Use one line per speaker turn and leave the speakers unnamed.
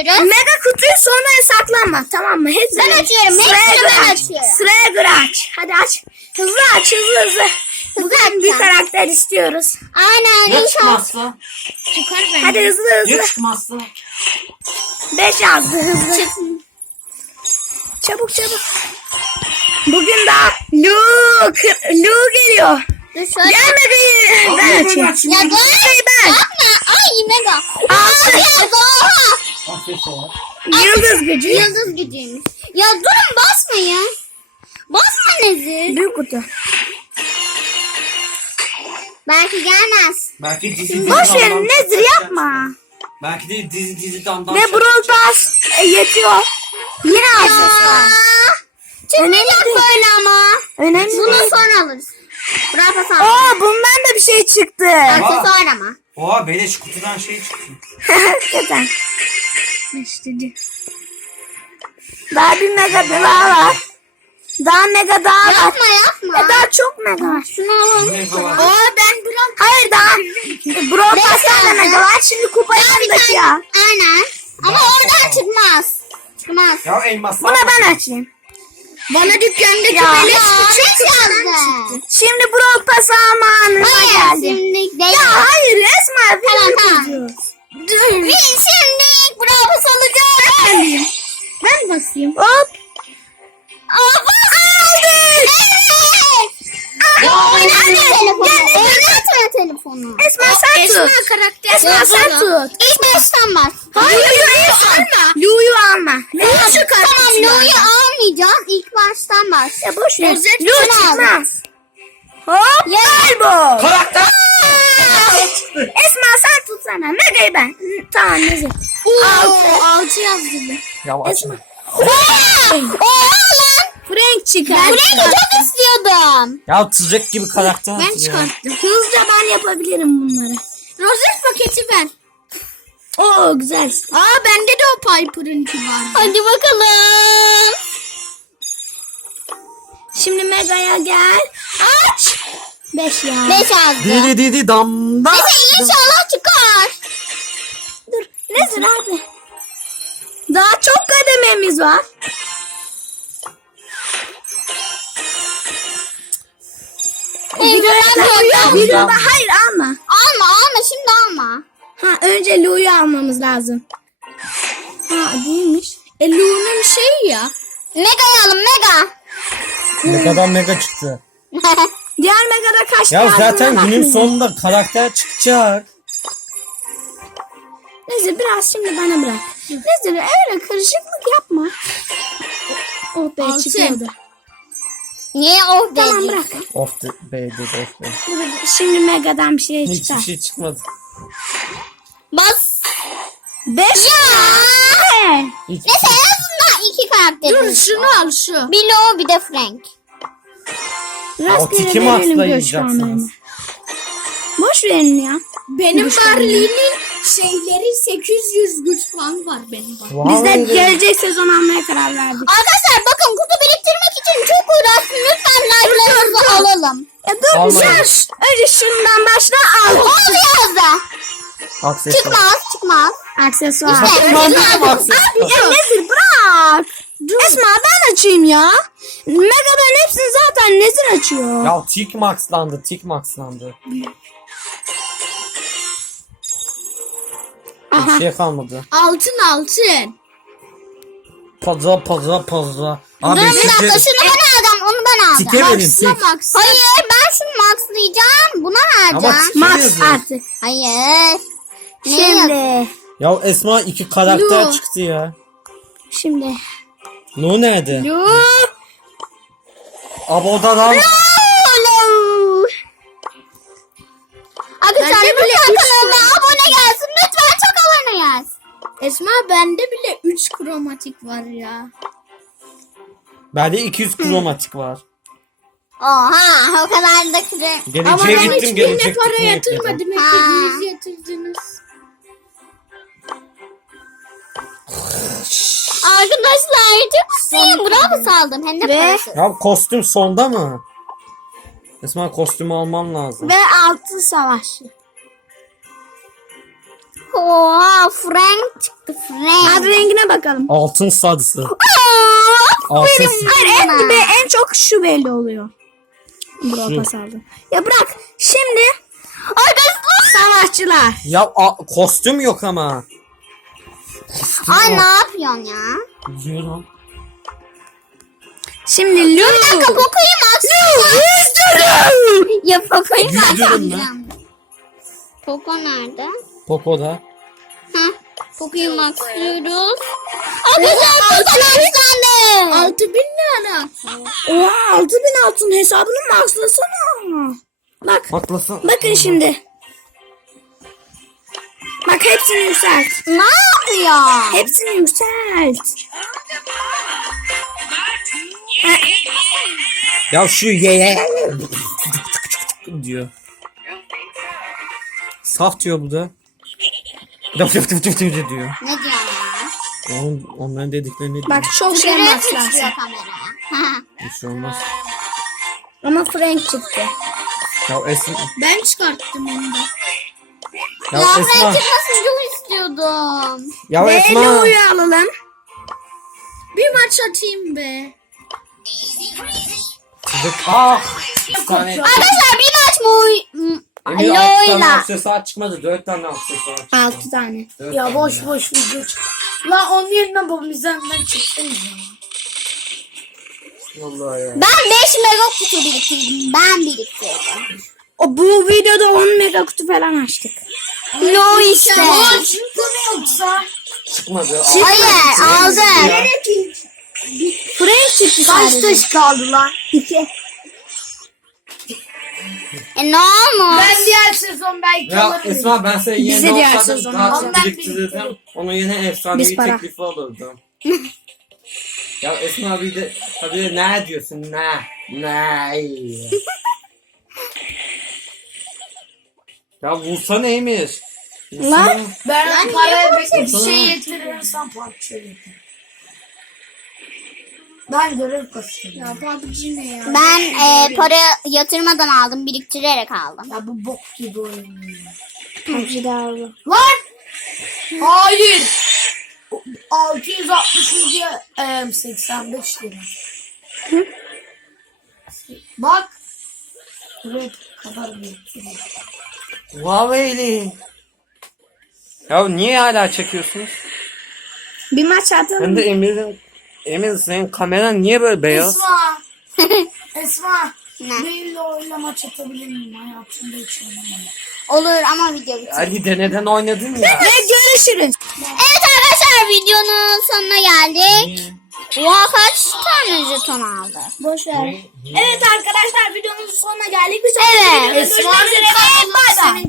açıyoruz.
Mega kutuyu sonra saklanma, tamam mı? Hepsini
Ben açıyorum. Hepsini ben açıyorum.
Sıraya göre aç. Hadi aç. Hızlı aç, hızlı. Bugün bir karakter istiyoruz.
Aynen.
Ya
İnşallah.
çıkmazsa?
Çıkar ben.
Hadi hızlı.
Ya çıkmazsa?
5 yazdı hızlı. Çabuk. Bugün daha Lu geliyor.
Dur şöyle.
Gel Mega'yı. Ben açayım.
Ya dur.
Ben.
Yapma. Ay mega.
Altı.
Ya oha.
Affet o.
Yıldız gücü.
Yıldız gücüymüş. Ya durun basmayın. Basma Nezir.
Büyük kutu.
Belki gelmez.
Belki dizi
Boş verin
damdan
Nezir
çıkacak.
yapma.
Belki de dizi damdan
Ve
çıkacak.
Brawl Pass yetiyor. Yine aksesuar.
Çıkmayacak böyle ama.
Önemli
Bunu
değil.
sonra alırız. Bırak basalım.
Aa bundan da bir şey çıktı.
Aksesuar ama.
Oha beleş kutudan şey çıktı.
Hakikaten. Daha bir mega daha var. Daha mega daha var.
Yapma.
Daha çok mega var.
Şunu alalım.
Ne var?
Ben Hayır daha. Brawl Pass'tan da mega var. Şimdi kupa yanındaki ya.
Aynen. Ama oradan çıkmaz. Çıkmaz.
Ya elmaslar.
Buna ben açayım.
Bana dükkandaki
Ya.
beleş
Ya,
küçük yazdı.
Şimdi Brawl Pass alma anına
Hayır
geldi.
şimdi değil.
Ya hayır Esma.
Tamam.
Dur.
Biz şimdi bravo salacağız.
Ben basayım. Hop.
Evet. Oynatma telefonu.
Esma sen tut.
karakter.
Esma sen tut.
İlk baştan bas.
Hayır alma. Lu'yu alma.
Tamam Lo'yu almayacağım. İlk baştan bas.
Ya boş ver.
Rozet
Lu
şunu al.
çıkmaz. Hop. Kaybol.
Karakter.
Esma sen tutsana. Mega'yı ben. Tamam Nezir.
6 yazdı.
Ya açma.
Oha lan.
Frank çıkar.
Frank'i çok istiyordum.
Ya tuzak gibi karakter.
Ben
ya.
çıkarttım.
Hızlıca ben yapabilirim bunları.
Rozet paketi ver.
Oo güzel.
Bende de o Piper'ınki var. Hadi bakalım.
Şimdi Mega'ya gel. Aç. 5 ya.
5 yazdı.
Didi damdan.
Neyse inşallah çıkar.
Dur. Nezir abi. Daha çok kadememiz var. Videoda hayır alma.
Alma şimdi alma.
Ha önce Lu'yu almamız lazım. Ha değilmiş. Lu'nun şeyi ya.
Mega'yı alın mega.
Ne kadar mega çıktı.
Diğer Mega'da kaç
Ya
tane
zaten
var?
günün sonunda karakter çıkacak.
Neyse biraz şimdi bana bırak. Neyse öyle karışıklık yapma. Oh be
Altı.
çıkıyordu.
Niye o
Tamam
dedi?
bırak.
Of be dedi of be.
Şimdi Mega'dan bir şey
Hiçbir
çıkar.
şey çıkmadı.
Bas.
5
Ya.
Hiç.
Neyse en azından 2 karakter.
şunu al şu.
Bir Lo bir de Frank.
O tiki masla yiyeceksiniz.
Boş verin ya.
Benim Barley'nin şeyleri 800 güç puan var benim.
Biz de gelecek sezon almaya karar verdik.
Arkadaşlar bakın kutu biriktirmek için çok uğraştım. Lütfen like'larınızı alalım.
Ya dur
Almayın.
güzel. Önce şundan başla al.
Oldu yazdı.
Aksesuar.
Çıkmaz.
Aksesuar.
İşte.
Çıkmadı mı aksesuar?
Ya Nezir bırak. Esma ben açayım ya. Mega'dan hepsini zaten Nezir açıyor.
Ya tik maxlandı, tik maxlandı. Bir şey kalmadı.
Altın.
Paza. Abi
Dur bir dakika
sizce
şunu ben aldım. Onu ben aldım.
tike verin tik.
Hayır ben şunu maxlayacağım. Buna
Ama
vereceğim.
tik
Max
yazıyor.
artık.
Hayır.
Şimdi.
Ya Esma 2 karakter
Lu.
çıktı ya.
Şimdi.
Lu nerede?
Lu.
Abodadan.
Arkadaşlar
Bende bile
lütfen
üç
kanalıma abone gelsin. Lütfen çok abone gelsin.
Esma bende bile 3 kromatik var ya.
Bende 200 kromatik var.
Oha o kadar da kırı.
Geleceğe gittim gelecek tikini ekledim.
Ha.
yatırdınız.
Arkadaşlar çok mutluyum. Bravo saldım. Hem de
Ve-
parasız.
Ya kostüm sonda mı? Esma kostümü almam lazım.
Ve altın savaşçı.
Oha Frank çıktı Frank.
Hadi rengine bakalım.
Altın sarısı.
Aa,
Altın
Hayır en çok şu belli oluyor. Brawl Pass aldı. Ya bırak. Şimdi savaşçılar.
Ya kostüm yok ama.
Ay ne yapıyorsun ya?
Biliyorum.
Şimdi Lu.
Bir dakika Poco'yu Ya Poco'yu
Yüzdürüm mü?
Poco nerede?
Poco'da.
Heh. Poco'yu maxlıyoruz. Arkadaşlar Poco maxlandı.
6000 lira. Oha 6000 altın hesabını maxlasana. Bak.
Patlasın.
Bakın şimdi. Bak hepsini yükselt.
Ne yapıyor?
Hepsini yükselt.
Ya şu ye diyor. Saf diyor bu da. Diyor.
Ne diyor ya?
Onların dediklerini diyor.
Bak çok şey
Görev
maxlarsın.
tutuyor kameraya.
Bir şey olmaz.
Ama Frank çıktı.
Ya Esma.
Ben çıkarttım onu da.
Ya
Ya ben
Esma.
çıkmasın çok istiyordum.
Ya Esma.
Elo'yu alalım.
Bir maç atayım be.
Bir tane.
Arkadaşlar bir maç mı?
Emir 6 tane
Aloyla.
aksesuar çıkmadı. 4 tane aksesuar çıktı.
6 tane.
Ya boş video çık. La onun yerine bu mizandan çıktınız ya.
Vallahi ya.
Ben 5 mega kutu biriktirdim. Ben biriktirdim.
O bu videoda 10 mega kutu falan açtık.
No işte.
Çıktı mı yoksa?
Çıkmadı.
Hayır aldım.
Frank çıktı
Kaç
sadece.
taş kaldı lan?
2.
Ne olmuş?
Ben diğer sezon belki
Ya
alırım.
Esma ben seni
Biz de
yeni
diğer
olsadım
sezon
daha
alacağız.
çok biriktirirdim. Onun yine
Biz
efsanevi
para.
teklifi olurdu. Ya Esma bir de tabii ne diyorsun ne? Ya vursana Emir.
Lan.
Ben paraya bir
yapıyorsun?
şey yetirirsem parça yeter. Ben görev kasıyorum. Ya PUBG ne ya?
Ben para yatırmadan aldım. Biriktirerek aldım.
Ya bu bok gibi oyun.
PUBG'de aldı.
Lan! Hayır! 667 85 lira. Bak. Buraya kadar büyük.
Vaveyli. Ya niye hala çekiyorsunuz?
Bir maç atalım.
Ben de Emir senin kameran niye böyle beyaz?
Esma! Esma!
Ne?
Benimle oyla maç atabilir miyim? Hayatımda hiç oynamadım.
Olur ama video bitir.
Hadi deneden oynadın ya.
Ve görüşürüz.
Evet arkadaşlar videonun sonuna geldik. Oha kaç tane jeton aldı?
Boş ver. Evet arkadaşlar videonun sonuna geldik. Bir
Evet.
sonraki videoda görüşmek üzere. Bay bay.